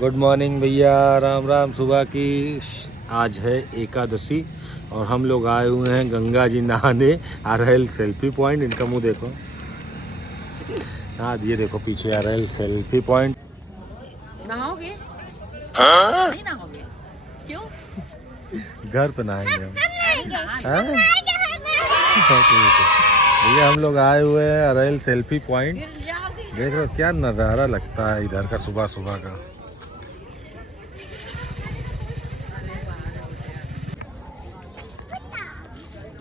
Good morning भैया, राम राम। सुबह की आज है एकादशी और हम लोग आए हुए हैं गंगा जी नहाने। RL सेल्फी पॉइंट, इनका मुंह देखो। हाँ ये देखो पीछे RL सेल्फी पॉइंट। नहाओगे? हाँ? नहीं नहाओगे? क्यों? घर पे नहाएंगे हम। हाँ? भैया हम लोग आए हुए हैं RL सेल्फी पॉइंट। देख रहे हो क्या नज़ारा लगता है इधर का सुबह सुबह का।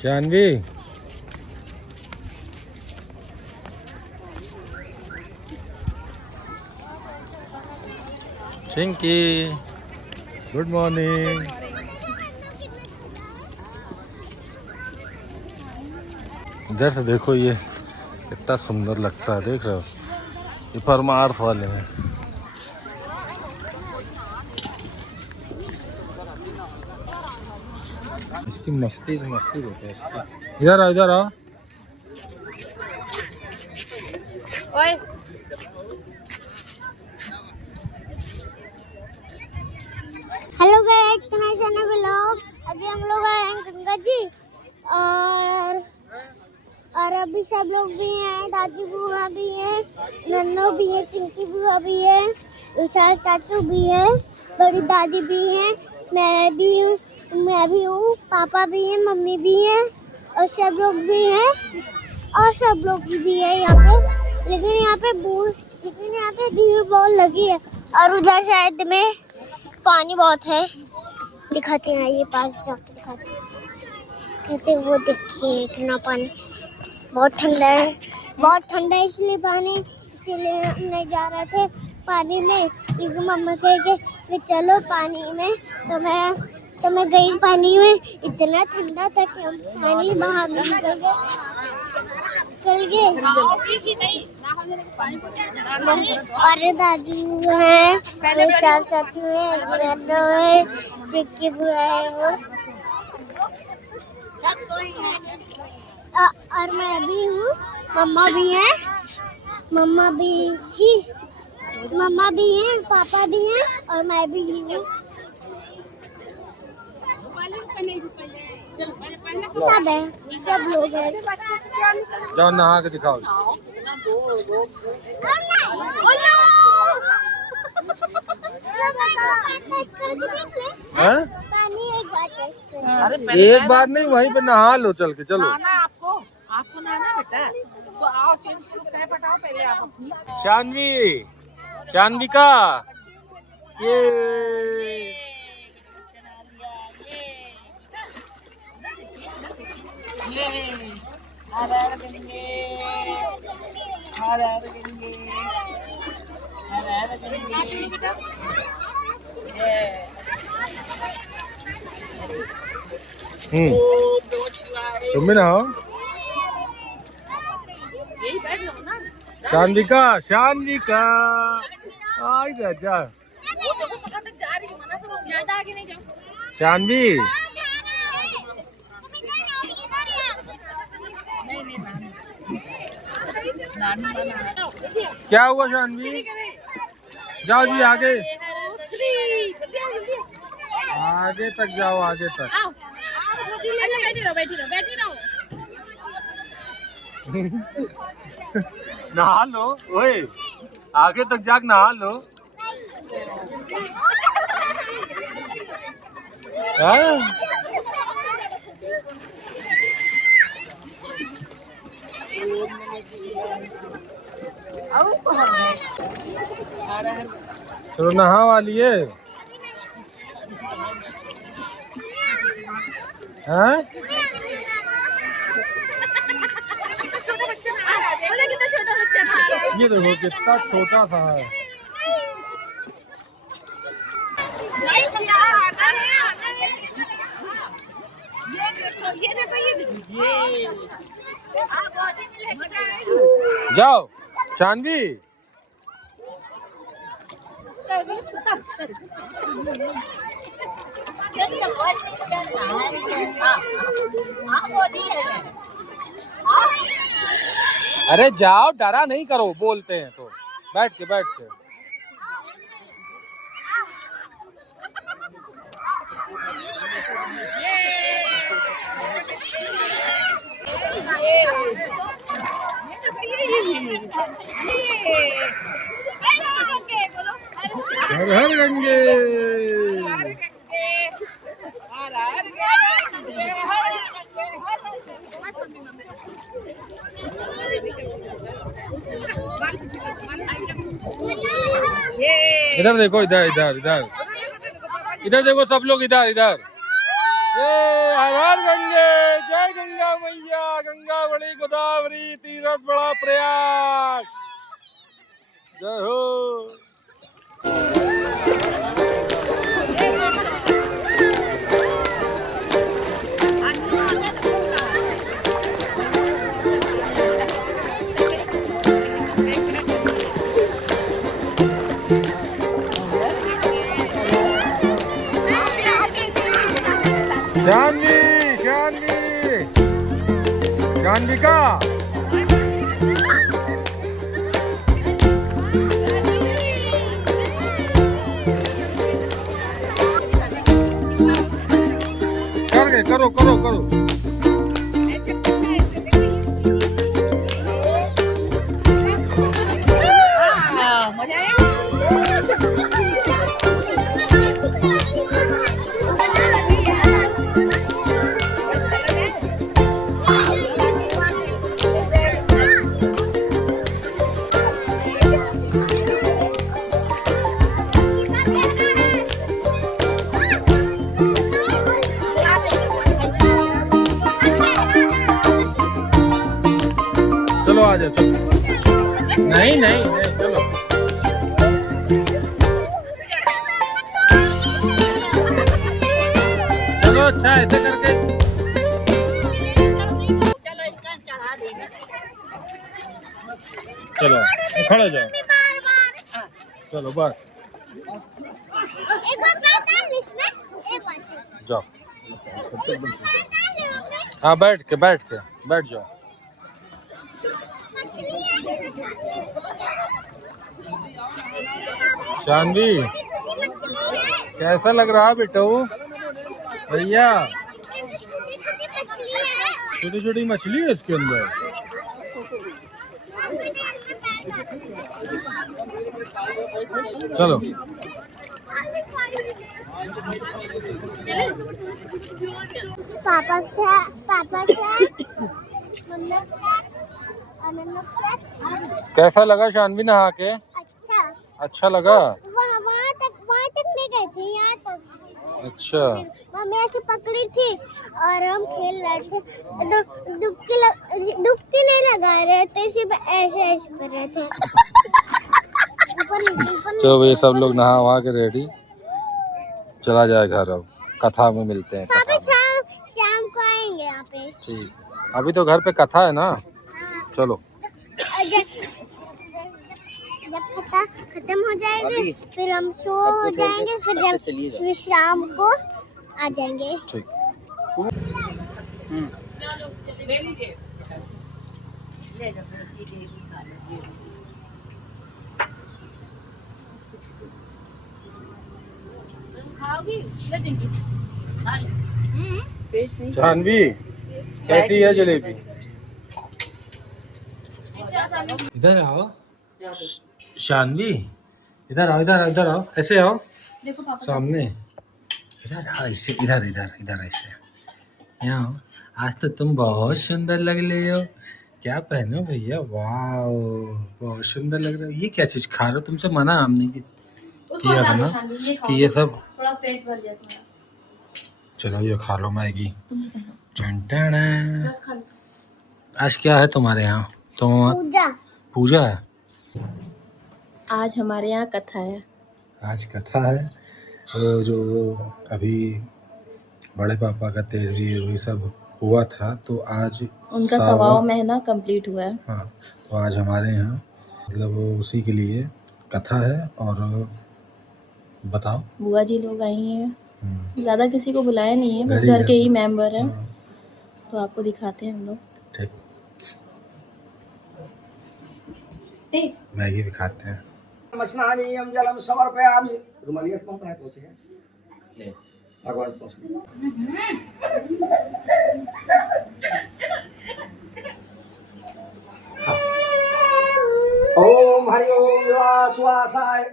Jahnavi, Chinki, good morning. इधर से देखो ये कितना सुंदर लगता है, देख रहे हो। ये परमार फल है। इसकी मस्ती मस्ती होती है इसकी। इधर आओ, इधर आओ। ओए हेलो गाइस, तुम्हारे चैनल पे लोग अभी हम लोग आए हैं गंगा जी और अभी सब लोग भी हैं। दादी बुआ भी है, नन्नू भी है, चिंकी बुआ भी है, विशाल चाचू भी है, बड़ी दादी भी है, मैं भी हूँ, पापा भी है, मम्मी भी है और सब लोग भी हैं और सब लोग भी है यहाँ पे। लेकिन यहाँ पे भीड़ बहुत लगी है और उधर शायद में पानी बहुत है। दिखाते हैं, ये पास जाके दिखाते हैं। कहते वो देखिए कितना पानी, बहुत ठंडा है, बहुत ठंडा है इसलिए पानी, इसीलिए हम नहीं जा रहे थे पानी में। क्योंकि मम्मा कहे कि चलो पानी में, तो मैं गई पानी में। इतना ठंडा था कि हम पानी बाहर निकल गए। और दादी है, विशाल चाचू है, चिक्की बुआ है वो, और मैं भी हूँ। मम्मा भी है, मम्मा भी थी, मम्मा भी है, पापा भी है और मैं भी हूँ। सब है, सब लोग हैं। जाओ नहा के दिखाओ। एक बार नहीं, वहीं पे नहा लो चल के। चलो आपको नहाना बेटा, तो आओ चेंज पटाओ पहले आप अपनी। शानवी, शानविका, ये तुम भी नहाओ। शानविका, शानविका, आई राजा। शानवी, क्या हुआ शानवी? जाओ जी आगे, आगे तक जाओ, आगे तक। नहा लो, ओए आगे तक जाके नहा लो। चलो नहा वाली है। हाँ? ये देखो कितना छोटा सा है। जाओ शानवी, अरे जाओ, डरा नहीं करो, बोलते हैं तो बैठ के। हर हर गंगे। हर गंगे, हर हर गंगे, हर गंगे। ये इधर देखो, इधर इधर इधर इधर देखो सब लोग, इधर इधर। ये हर हर गंगे, जय गंगा मैया। गंगा बड़ी गोदावरी, तीरथ बड़ा प्रयाग। जय हो। जानवी, जानवी, जानविका। कर गए, करो करो करो। चलो आ जाओ, चलो। नहीं नहीं नहीं, चलो। चलो अच्छा ऐसे करके। चलो इसका चढ़ा देंगे। चलो खड़े हो जाओ। चलो बस एक बार बैठ इसमें, एक बार जाओ। हाँ बैठ के बैठ जाओ। शानवी, कैसा लग रहा बेटा वो भैया? छोटी छोटी मछली है इसके अंदर। चलो पापा से मम्मी से अनन्या से। कैसा लगा शानवी नहा के? अच्छा लगा। वहाँ तक नहीं गए थे, यहाँ तक। अच्छा, मम्मी ऐसे पकड़ी थी और हम खेल रहे थे। डुबकी नहीं लगा रहे थे, सिर्फ ऐसे ऐसे कर रहे थे। चलो भैया सब लोग नहा वहा के रेडी, चला जाए घर। अब कथा में मिलते हैं। पापा शाम को आएंगे यहाँ पे। ठीक, अभी तो घर पे कथा है ना। चलो जब कथा खत्म हो जाएगी फिर हम सो हो जाएंगे, फिर शाम को आ जाएंगे। ठीक। ले लीजिए, ले लो मिर्ची दे दी, खा लो। तुम खाओगी? ले जिंकी। शानवी कैसी है जलेबी? इधर आओ शानवी, इधर आओ, इधर इधर आओ, ऐसे आओ। देखो पापा सामने इधर आओ, ऐसे इधर इधर इधर ऐसे यहाँ आओ। आज तो तुम बहुत सुंदर लग रहे हो। क्या पहनो भैया, वाह बहुत सुंदर लग रहा है। ये क्या चीज खा रहे हो? तुमसे मना हमने किया था ना कि ये सब। थोड़ा पेट भर जाए तुम्हारा। चलो ये खा लो मैगी। आज क्या है तुम्हारे यहाँ? पूजा पूजा है। आज हमारे यहाँ कथा है। आज कथा है। वो जो अभी बड़े पापा का 13वीं सब हुआ था, तो आज उनका 1.25 महीना कंप्लीट हुआ है। हाँ, तो आज हमारे यहाँ मतलब उसी के लिए कथा है। और बताओ। बुआ जी लोग आई हैं, ज़्यादा किसी को बुलाया नहीं है, बस घर घर के ही मेंबर हैं। हाँ, तो आपको दिखाते हैं हम लोग। ठीक, मैगी भी खाते हैं। स्नानीयं जलं समर्पयामि। रुमालिया से कौन पहुंचे हैं? भगवान पहुंचे। ओम हरि ओम विवाह सुवासाय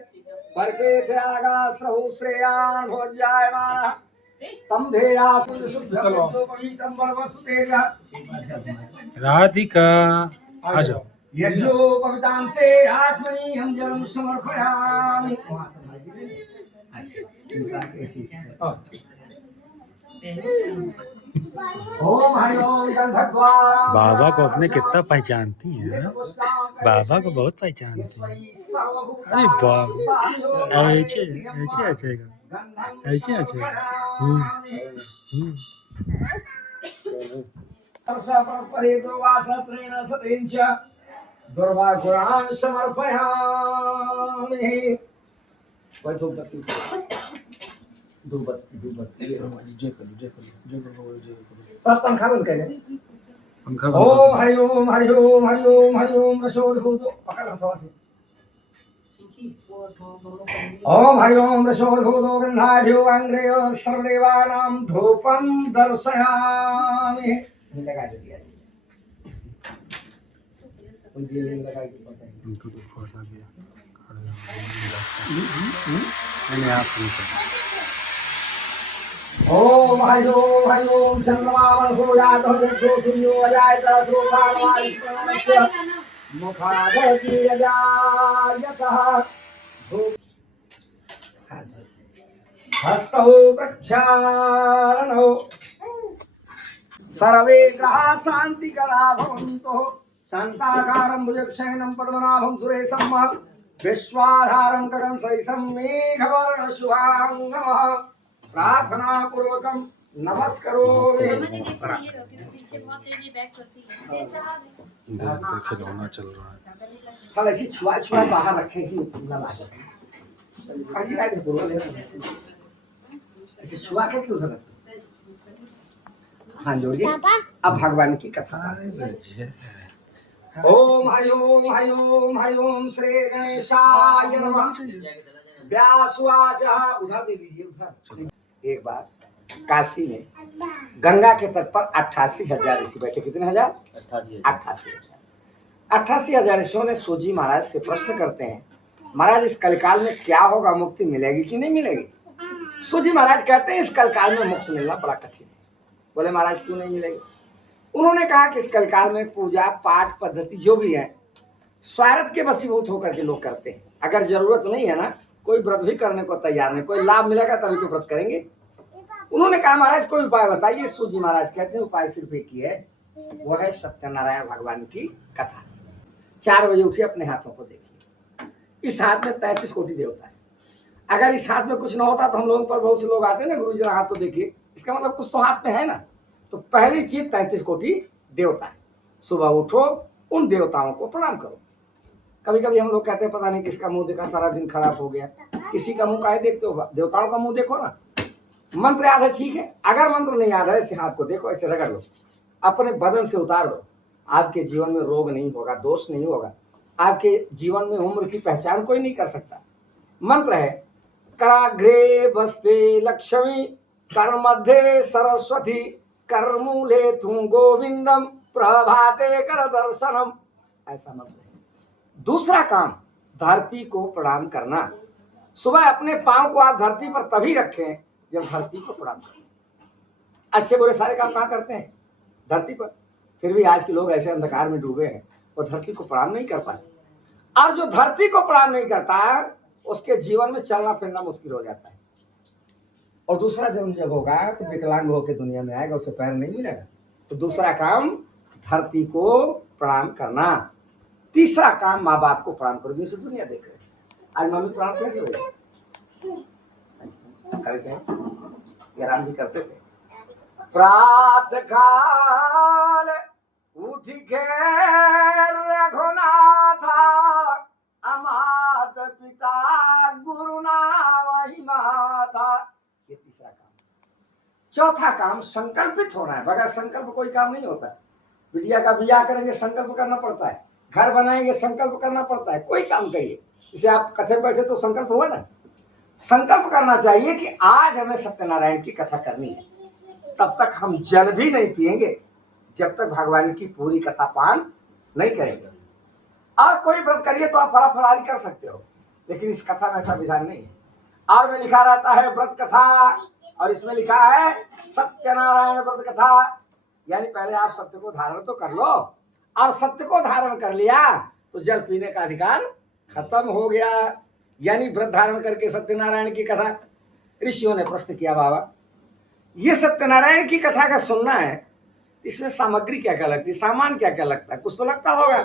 सर्पे त्यागा सहु श्रेयान भोज्यायमानः तम धेया शुद्धोपवीतं वरवसुतेजा राधिका आ जाओ। यज्ञोपवितान्ते आत्मनि हम जलम समर्पयामि। ओम हरि ओम गंधद्वारा बाबा को अपने कितना पहचानती हैं, बाबा को बहुत पहचानती हैं। अरे बाप, ऐसे ऐसे अच्छेगा, ऐसे अच्छेगा। दुर्वागुणान् समर्पयामि। पंखा बंद कर। ओम हरि ओम हरि ओम हरि ओम हरि ओम रसोधूतो पकड़ हथवा से। ओम हरि ओम रसोधूतो गंधाढ्यो अंग्रेयो सर्वदेवानां धूपं दर्शयामि। लगा दे दिया उनको तो खोसा गया। मैंने आप सुनते ओम हरि ओम चंद्रमा मनसो जातो जक्षो सूर्यो अजायत श्रोतावारिष्टस्य मुखादति अजायतः हस्तौ प्रक्षालनौ सर्वे ग्रहा शान्तिकरा भवन्तु। शान्ताकारं भुजगशयनं पद्मनाभं सुरेशं विश्वाधारं गगन सरिसं मेघवर्णं शुभांगमः प्रार्थना पूर्वकं नमस्करोमि। खिलौना चल रहा है। फल ऐसी छुआ छुआ बाहर रखे ही ऐसे छुआ के क्यों जरूरत? हाँ जोड़िए। अब भगवान की कथा। ओम हरि ओम हरि ओम हरि ओम श्री गणेशाय नमः। व्यासुवाच उधर दे दीजिए उधर। एक बार काशी में गंगा के तट पर 88,000 ऋषि बैठे। कितने हजार? 88,000 ऋषियों ने सूजी महाराज से प्रश्न करते हैं, महाराज इस कलिकाल में क्या होगा, मुक्ति मिलेगी कि नहीं मिलेगी? सूजी महाराज कहते हैं इस कलिकाल में मुक्ति मिलना बड़ा कठिन है। बोले महाराज क्यों नहीं मिलेगी? उन्होंने कहा कि इस कलिकाल में पूजा पाठ पद्धति जो भी है स्वार्थ के वशीभूत होकर के लोग करते हैं। अगर जरूरत नहीं है ना, कोई व्रत भी करने को तैयार नहीं, कोई लाभ मिलेगा तभी तो व्रत करेंगे। उन्होंने कहा महाराज कोई उपाय बताइए। सूजी महाराज कहते हैं उपाय सिर्फ एक ही है, वो है सत्यनारायण भगवान की कथा। 4 बजे उठिए, अपने हाथों को देखिए। इस हाथ में 33 कोटि देवता है। अगर इस हाथ में कुछ ना होता तो हम लोगों पर बहुत से लोग आते हैं ना, गुरु जी हाथ तो देखिए, इसका मतलब कुछ तो हाथ में है ना। तो पहली चीज 33 कोटि देवता है। सुबह उठो, उन देवताओं को प्रणाम करो। कभी कभी हम लोग कहते हैं पता नहीं किसका मुंह देखा, सारा दिन खराब हो गया। किसी का मुंह काहे देखते हो? देवताओं का मुंह देखो ना। मंत्र याद है ठीक है, अगर मंत्र नहीं याद है, इसे हाथ को देखो, ऐसे रगड़ लो, अपने बदन से उतार दो। आपके जीवन में रोग नहीं होगा, दोष नहीं होगा। आपके जीवन में उम्र की पहचान कोई नहीं कर सकता। मंत्र है कराग्रे बस्ते लक्ष्मी, कर मध्य सरस्वती, कर मूले तुम गोविंदम, प्रभाते कर दर्शनम। ऐसा मंत्र है। दूसरा काम धरती को प्रणाम करना। सुबह अपने पांव को आप धरती पर तभी रखें जब धरती को प्रणाम करें। अच्छे बुरे सारे काम कहाँ करते हैं? धरती पर। फिर भी आज के लोग ऐसे अंधकार में डूबे हैं, वो धरती को प्रणाम नहीं कर पाते। और जो धरती को प्रणाम नहीं करता उसके जीवन में चलना फिरना मुश्किल हो जाता है। और दूसरा जन्म जब होगा तो विकलांग होकर दुनिया में आएगा, उसे पैर नहीं मिलेगा। तो दूसरा काम धरती को प्रणाम करना। तीसरा काम माँ बाप को प्रणाम करो, जिसे दुनिया देख रहे हैं। आज मम्मी प्रणाम कैसे हो करते हैं? ये राम जी करते थे। प्रात काल उठ के रघुनाथा, अमात पिता गुरु ना वही माता। ये तीसरा काम। चौथा काम संकल्पित होना है। बगैर संकल्प कोई काम नहीं होता। बिटिया का बियाह करेंगे संकल्प करना पड़ता है, घर बनाएंगे संकल्प करना पड़ता है। कोई काम करिए, इसे आप कथे बैठे तो संकल्प हुआ ना। संकल्प करना चाहिए कि आज हमें सत्यनारायण की कथा करनी है। तब तक हम जल भी नहीं पिएंगे जब तक भगवान की पूरी कथा पान नहीं करेंगे। और कोई व्रत करिए तो आप फलाफलारी कर सकते हो। लेकिन इस कथा में ऐसा विधान नहीं है। और में लिखा रहता है व्रत कथा, और इसमें लिखा है सत्यनारायण व्रत कथा, यानी पहले आप सत्य को धारण तो कर लो, और सत्य को धारण कर लिया तो जल पीने का अधिकार खत्म हो गया। यानी व्रत धारण करके सत्यनारायण की कथा। ऋषियों ने प्रश्न किया, बाबा ये सत्यनारायण की कथा का सुनना है, इसमें सामग्री क्या क्या लगती है, सामान क्या क्या लगता है, कुछ तो लगता होगा।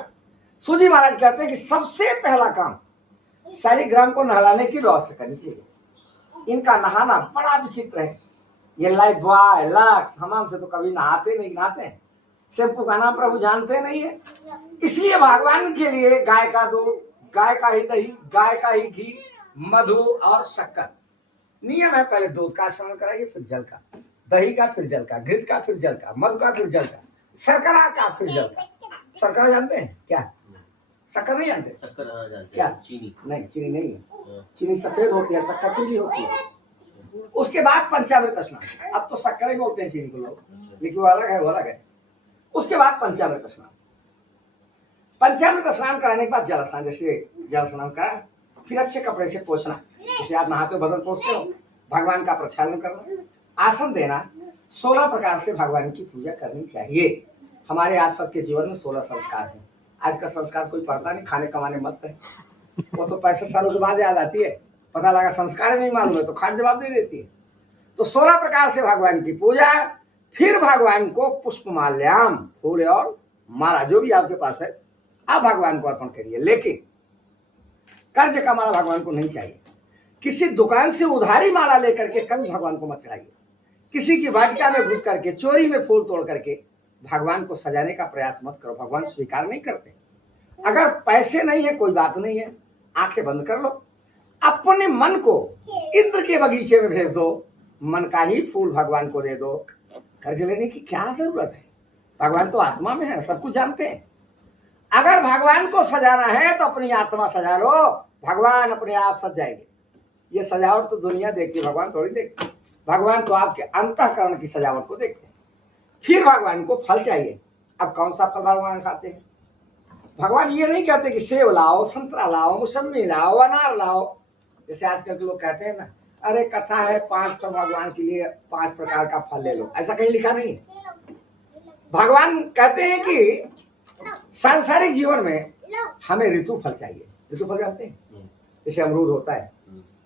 सूजी महाराज कहते हैं कि सबसे पहला काम शालिग्राम को नहलाने की व्यवस्था करनी चाहिए। इनका नहाना बड़ा विचित्र है। ये लाइफ बॉय लक्स हमाम से तो कभी नहाते नहीं, नहाते हैं शैम्पू का नाम प्रभु जानते नहीं है। इसलिए भगवान के लिए गाय का दूध, गाय का ही दही, गाय का ही घी, मधु और शक्कर नियम है। पहले दूध का स्नान कराइए, फिर जल का, दही का फिर जल का, घृत का फिर जल का, मधु का फिर जल का, शर्करा का फिर जल का। शर्करा जानते हैं क्या? शक्कर नहीं जानते? शक्कर जानते क्या? हैं। चीनी नहीं, चीनी नहीं है। चीनी सफेद होती है, शक्कर पीली होती है। उसके बाद पंचामृत स्नान। अब तो शक्कर ही बोलते हैं चीनी को लोग, लेकिन वो अलग है, वो अलग है। उसके बाद पंचामृत स्नान। पंचामृत स्नान कराने के बाद जल स्नान। जैसे जल स्नान करा, फिर अच्छे कपड़े से पोछना, जैसे आप नहाते हो बदन पोछते हो, भगवान का प्रक्षालन करना, आसन देना। 16 प्रकार से भगवान की पूजा करनी चाहिए। हमारे आप सबके जीवन में 16 संस्कार हैं। आज का संस्कार कोई पढ़ता नहीं, खाने कमाने मस्त है, वो तो 65 सालों के बाद याद आती है। पता लगा संस्कार नहीं मालूम है तो खाट जवाब दे देती है। तो 16 प्रकार से भगवान की पूजा, फिर भगवान को पुष्पमाल्याम, फूल और माला जो भी आपके पास है आप भगवान को अर्पण करिए। लेकिन कर्ज का माला भगवान को नहीं चाहिए। किसी दुकान से उधारी माला लेकर के कभी भगवान को मत चढ़ाइए। किसी की वाटिका में घुस करके चोरी में फूल तोड़ करके भगवान को सजाने का प्रयास मत करो, भगवान स्वीकार नहीं करते। अगर पैसे नहीं है कोई बात नहीं है, आंखें बंद कर लो, अपने मन को इंद्र के बगीचे में भेज दो, मन का ही फूल भगवान को दे दो। कर्ज लेने की क्या जरूरत है? भगवान तो आत्मा में है, सब कुछ जानते हैं। अगर भगवान को सजाना है तो अपनी आत्मा सजा लो, भगवान अपने आप सज जाएंगे। ये सजावट तो दुनिया देखती है, भगवान थोड़ी देखते। भगवान तो आपके अंतःकरण की सजावट को देखते हैं। फिर भगवान को फल चाहिए। अब कौन सा फल भगवान खाते हैं? भगवान ये नहीं कहते कि सेब लाओ, संतरा लाओ, मौसमी लाओ, अनार लाओ। जैसे आजकल के लोग कहते हैं ना, अरे कथा है 5 फल भगवान के लिए, 5 प्रकार का फल ले लो, ऐसा कहीं लिखा नहीं है। भगवान कहते हैं कि सांसारिक जीवन में हमें ऋतु फल चाहिए। ऋतु फल जानते हैं? जैसे अमरूद होता है,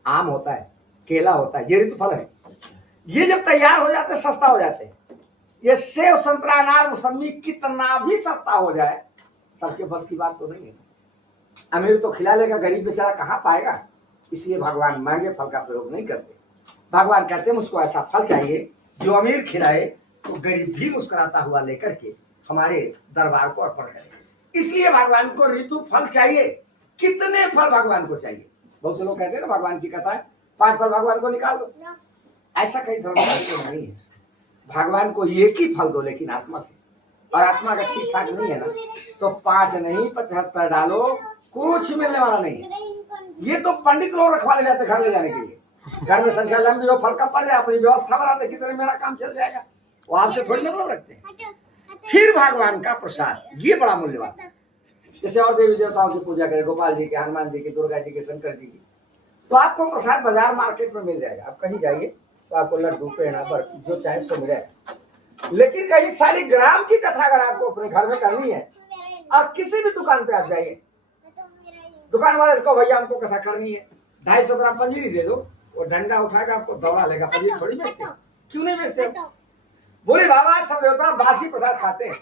आम होता है, केला होता है, ये ऋतु फल है। ये जब तैयार हो जाते सस्ता हो जाते हैं। ये सेब, संतरा, अनार, मौसमी कितना भी सस्ता हो जाए, सबके बस की बात तो नहीं है। अमीर तो खिला लेगा, गरीब बेचारा कहाँ पाएगा। इसलिए भगवान महंगे फल का प्रयोग नहीं करते। भगवान कहते हैं मुझको ऐसा फल चाहिए जो अमीर खिलाए तो गरीब भी मुस्कुराता हुआ लेकर के हमारे दरबार को अर्पण करे। इसलिए भगवान को ऋतु फल चाहिए। कितने फल भगवान को चाहिए? बहुत से लोग कहते हैं ना भगवान की कथा है 5 फल भगवान को निकाल दो, ऐसा कहीं धर्मशास्त्र में नहीं है। भगवान को एक ही फल दो, लेकिन आत्मा से। और आत्मा का ठीक ठाक नहीं है ना तो 5 नहीं 75 डालो, कुछ मिलने वाला नहीं है। ये तो पंडित लोग रखवा ले जाते घर ले जाने के लिए। घर में संख्या लंबी हो, फल का पड़ जाए, अपनी व्यवस्था बनाते कितने मेरा काम चल जाएगा, वो आपसे थोड़ी मतलब रखते हैं। फिर भगवान का प्रसाद, ये बड़ा मूल्यवान है। जैसे और देवी देवताओं की पूजा करें, गोपाल जी की, हनुमान जी की, दुर्गा जी की, शंकर जी की, तो आपको प्रसाद बाजार मार्केट में मिल जाएगा। आप कहीं जाइए तो आपको लड्डू, पेड़ा, बर्फी जो चाहे सो मिलेगा। लेकिन कहीं शालिग्राम की कथा अगर आपको अपने घर में करनी है और किसी भी दुकान पे आप जाइए, दुकान वाले को भैया हमको कथा करनी है, 250 ग्राम पंजीरी दे दो, वो डंडा उठाएगा आपको दौड़ा लेगा। पंजीरी थोड़ी बेचते, क्यों नहीं बेचते? बोले बाबा सब देवता बासी प्रसाद खाते हैं,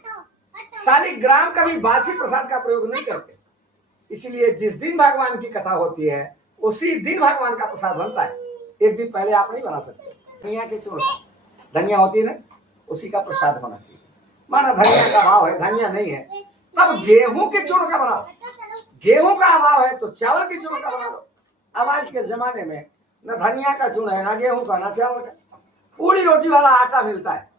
शालिग्राम कभी बासी प्रसाद का प्रयोग नहीं करते। इसलिए जिस दिन भगवान की कथा होती है उसी दिन भगवान का प्रसाद बनता है। एक दिन पहले आप नहीं बना सकते। धनिया के चूर्ण, धनिया होती है ना, उसी का प्रसाद होना चाहिए। माना धनिया का अभाव है, धनिया नहीं है, तब गेहूं के चूर्ण का बनाओ। गेहूं का अभाव है तो चावल के चूर्ण का बना दो। अब आज के जमाने में न धनिया का चूर्ण है, ना गेहूं का, ना चावल का। पूरी रोटी वाला आटा मिलता है,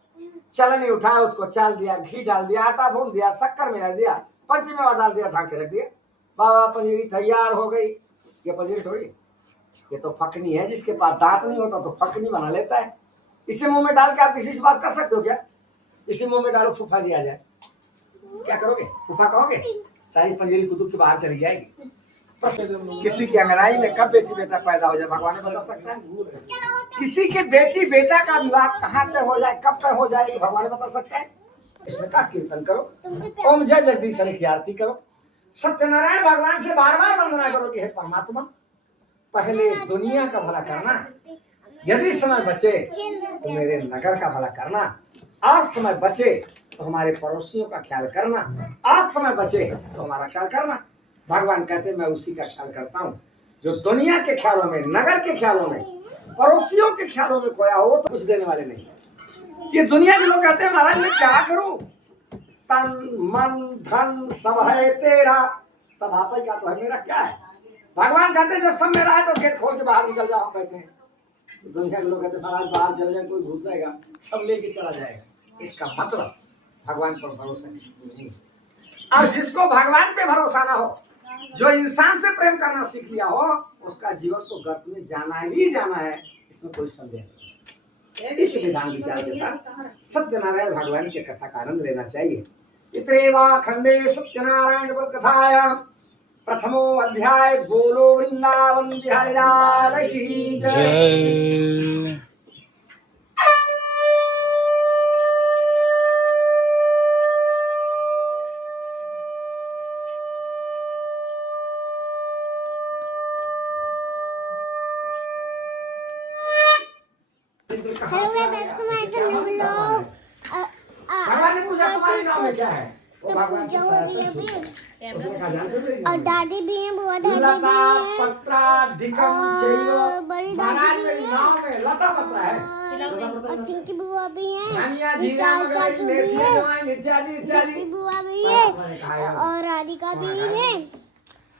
चलनी उठाया, उसको चाल दिया, घी डाल दिया, आटा भून दिया, शक्कर मिला दिया, पंचमेवा डाल दिया, ढाक के रख दिया, बाबा पंजीरी तैयार हो गई। ये पंजीरी थोड़ी, ये तो फकनी है। जिसके पास दांत नहीं होता तो फकनी बना लेता है। इसे मुंह में डाल के आप किसी से बात कर सकते हो क्या? इसी मुंह में डालो, फूफा जी आ जाए, क्या करोगे? फूफा कहोगे? सारी पंजीरी कुतुब के बाहर चली जाएगी। किसी की अंगनाई में कब बेटी बेटा पैदा हो जाए भगवान बता सकता है? किसी के बेटी बेटा का विवाह कहाँ पे हो जाए, कब पे हो जाए, भगवान बता सकता है? कृष्ण का कीर्तन करो, ओम जय जगदीश हरि की आरती करो, सत्यनारायण भगवान से बार बार वंदना करो कि हे परमात्मा पहले दुनिया का भला करना, यदि समय बचे तो मेरे नगर का भला करना, आज समय बचे तो हमारे पड़ोसियों का ख्याल करना, आज समय बचे तो हमारा ख्याल करना। भगवान कहते मैं उसी का ख्याल करता हूँ जो दुनिया के ख्यालों में, नगर के ख्यालों में, पड़ोसियों के ख्यालों में खोया हो तो कुछ देने वाले नहीं। ये दुनिया के लोग कहते हैं महाराज मैं क्या करूं, तन मन धन सब है तेरा, सब आप ही का तो है, मेरा क्या है? भगवान कहते हैं जब सब मेरा है तो गेट खोल के बाहर निकल जाओ, हम बैठे हैं। दुनिया के लोग कहते हैं महाराज बाहर चले जाए कोई घुसेगा, सब लेके चला जाएगा। इसका मतलब भगवान पर भरोसा नहीं। और जिसको भगवान पे भरोसा ना हो, जो इंसान से प्रेम करना सीख लिया हो, उसका जीवन तो गर्त में जाना ही जाना है, इसमें कोई संदेह नहीं। इस विधान विचार के साथ सत्यनारायण भगवान की कथा का आनंद लेना चाहिए। इत्रेवा खंडे सत्यनारायण कथाया प्रथमो अध्याय। बोलो वृंदावन बिहारी लाल की जय। भगवान ने पूछा तुम्हारे नाम में क्या है? वो भगवान से सरासर पूछा। उसने कहा जानते हो और दादी भी है, बुआ दादी भी लता है, पत्राधिकम चैव। बड़ी महाराज दादी मेरे भी गांव में लता पत्रा है, और चिंकी बुआ भी है, धनिया जीरा विशाल चाचू भी है, जवान इत्यादि इत्यादि। बुआ भी है, और राधिका भी है,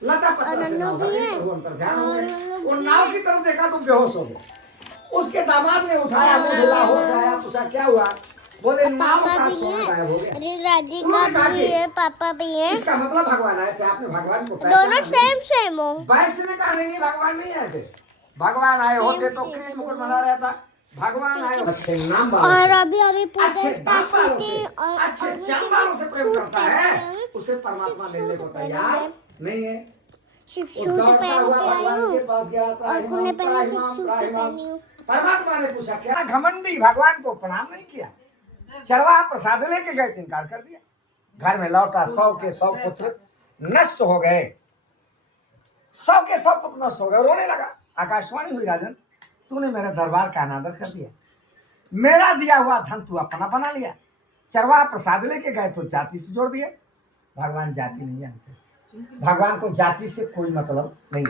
लता पत्रा से नाव भरी, प्रभु अंतर्ध्यान हो गए। वो नाव की तरफ देखा तो बेहोश हो गया। उसके दामाद ने उठाया, मुंह ढिला, होश आया, पूछा क्या हुआ? बोले नाव का सोना गायब हो गया। अरे राधिका भी है, पापा भी है। इसका मतलब भगवान आए थे। आपने भगवान को दोनों सेम सेम हो। वैश्य ने कहा नहीं भगवान नहीं आए थे, भगवान आए होते तो किरीट मुकुट बना रहता। भगवान आए अच्छे नाम वालों और से, अभी पूजा अच्छे स्टार्ट नाम वालों होती से, है और अच्छे चाम वालों से प्रेम करता है, उसे परमात्मा मिलने को तैयार नहीं है। सिर्फ वो सूट दौड़ता पहन हुआ के आई भगवान हूँ के पास गया, और कुन्ने पहले सिर्फ सूट पहनी हूँ। परमात्मा ने पूछा क्या घमंडी भगवान को प्रणाम नहीं किया? चरवाहा प्रसाद लेके गए, इनकार कर दिया। घर में लौटा, 100 के 100 पुत्र नष्ट हो गए, 100 के 100 पुत्र नष्ट हो गए, रोने लगा। आकाशवाणी हुई, राजन तूने मेरे दरबार का अनादर कर दिया, मेरा दिया हुआ धन तू अपना बना लिया। चरवाहा प्रसाद लेके गए तो जाति से जोड़ दिए। भगवान जाति नहीं जानते, भगवान को जाति से कोई मतलब नहीं।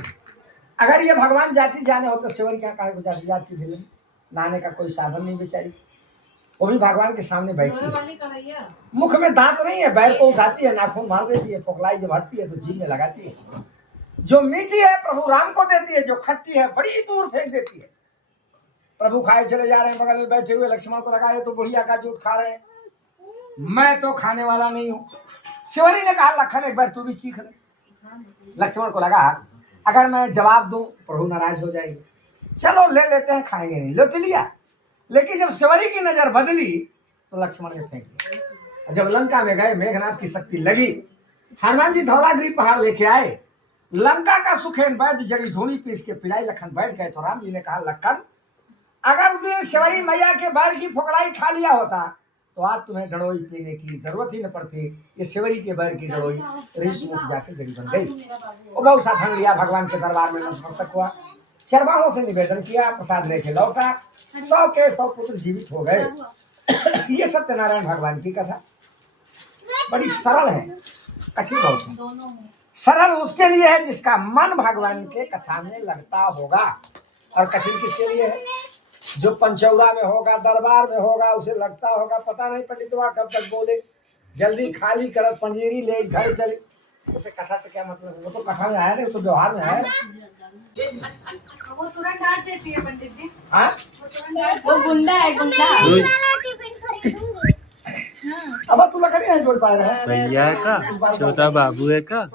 अगर ये भगवान जाति जाने हो तो सेवन क्या कहे जाति जात की फिल्म लाने का कोई साधन नहीं बेचारी। वो भी भगवान के सामने बैठी है, मुख में दांत नहीं है, बैर को उठाती है, नाखून मार देती है, फोकलाई जब हटती है तो जीभ में लगाती है। जो मीठी है प्रभु राम को देती है, जो खट्टी है बड़ी दूर फेंक देती है। प्रभु खाए चले जा रहे हैं, बगल में बैठे हुए लक्ष्मण को लगाए तो बुढ़िया का जूठ खा रहे हैं, मैं तो खाने वाला नहीं हूँ। शिवरी ने कहा लखन एक बार तू भी सीख ले। लक्ष्मण को लगा अगर मैं जवाब दूं प्रभु नाराज हो जाएंगे, चलो ले लेते हैं, खाएंगे नहीं, लो तो लिया। लेकिन जब शिवरी की नजर बदली तो लक्ष्मण ने फेंक दिया। जब लंका में गए, मेघनाथ की शक्ति लगी, हनुमान जी धौलागिरी पहाड़ लेके आए, लंका का सुखेन वैद्य जड़ी धूनी पीस के पिलाई, लखन बैठ गए। तो राम जी ने कहा लखन अगर तुमने शिवरी मैया के बैर की फोकलाई खा लिया होता तो आज तुम्हें डड़ोई पीने की जरूरत ही न पड़ती। ये शिवरी के बैर की डड़ोई ऋष मुख जाके जड़ी बन गई। वो बहुत साधन लिया, भगवान के दरबार में नतमस्तक हुआ, चरवाहों से निवेदन किया, प्रसाद लेके लौटा, 100 के 100 पुत्र जीवित हो गए। ये सत्यनारायण भगवान की कथा बड़ी सरल है, कठिन बहुत है। सरल उसके लिए है जिसका मन भगवान के कथा में लगता होगा, और कठिन किसके लिए है? जो पंचौरा में होगा, दरबार में होगा, उसे लगता होगा पता नहीं पंडितवा कब तक बोले, जल्दी खाली करत पंजीरी ले घर चले, उसे कथा से क्या मतलब? वो तो कथा में आया नहीं, वो तो व्यवहार में आया। वो तुरंत डांट देती है पंडित जी। हाँ वो गुंडा है, गुंडा। अब तू लकड़ी नहीं जोड़ पा रहा है। भैया है का छोटा बाबू है का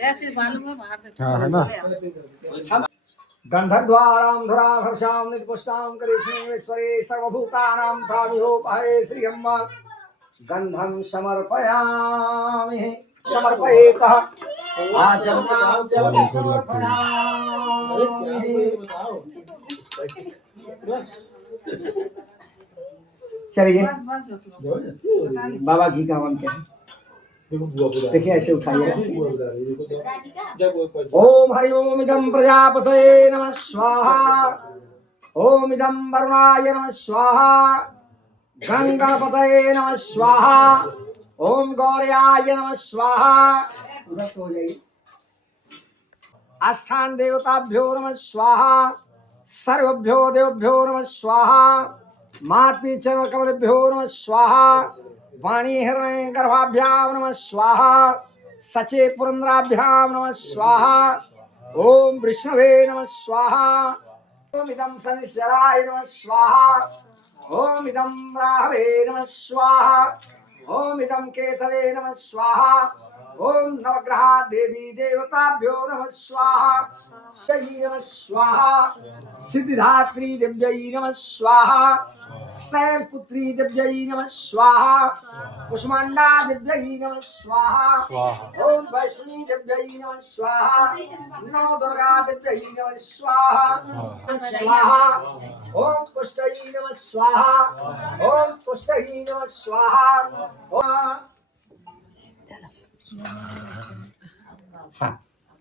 ऐसे मालूम है बाहर हाँ है ना। गंधद्वारां धुरां हर्षां नित्पुष्टां करिष्मेश्वरे सर्वभूतानां थामिहोपाये श्री अम्मा गंधं समर्पयामि। समर्पयेतः आचमनां जलसमर्पणामि। चलिए बाबा घी का नाम क्या है? देखिए ऐसे उठाइए। ओम हरि ओम इदं प्रजापतये नमः स्वाहा। ओम इदं वरुणाय नमः स्वाहा। गंगापतये नमः स्वाहा। ओम गौर्याय नमः स्वाहा। उधर सो जाइए। आस्थान देवताभ्यो नमः स्वाहा। सर्वभ्यो देवभ्यो नमः स्वाहा। मातृ चरण कमलभ्यो नमः स्वाहा। वाणी हिरण्य गर्भाभ्याम नमः स्वाहा। सचे पुरंद्राभ्याम नमः स्वाहा। ओम विष्णवे नमः स्वाहा। ओम इदं शनिश्चराय नमः स्वाहा। ओम इदं राहवे नमः स्वाहा। ओम इदं केतवे नमः स्वाहा। ओम नवग्रह देवी देवताभ्यो नमः स्वाहा। जय नमः स्वाहा। सिद्धिदात्री दिव्यै नमः स्वाहा। शैलपुत्री दिव्यै नमः स्वाहा। कुष्मांडा दिव्यै नमः स्वाहा। ओम वैष्णवी दिव्यै नमः स्वाहा। नव दुर्गा दिव्यै नमः स्वाहा। स्वाहा। ओम पुष्टै नमः स्वाहा। ओम पुष्टै नमः स्वाहा।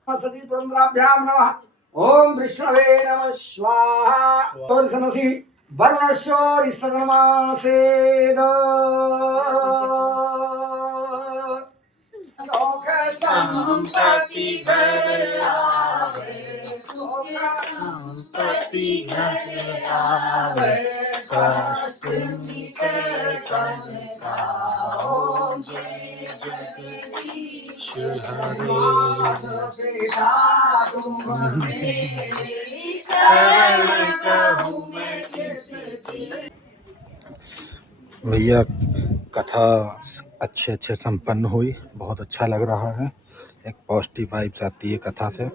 सती पुरंद्राभ्याम नमः। ओम विष्णवे नमः स्वाहा। और सनसी वरुणेश्वरी सदनमासेद सुख संपत्ति घर आवे। सुख संपत्ति घर आवे। कष्ट मिटे तन का। ओम जय जगदीश हरे। भैया कथा अच्छे संपन्न हुई, बहुत अच्छा लग रहा है। एक पॉजिटिव वाइब्स आती है कथा से।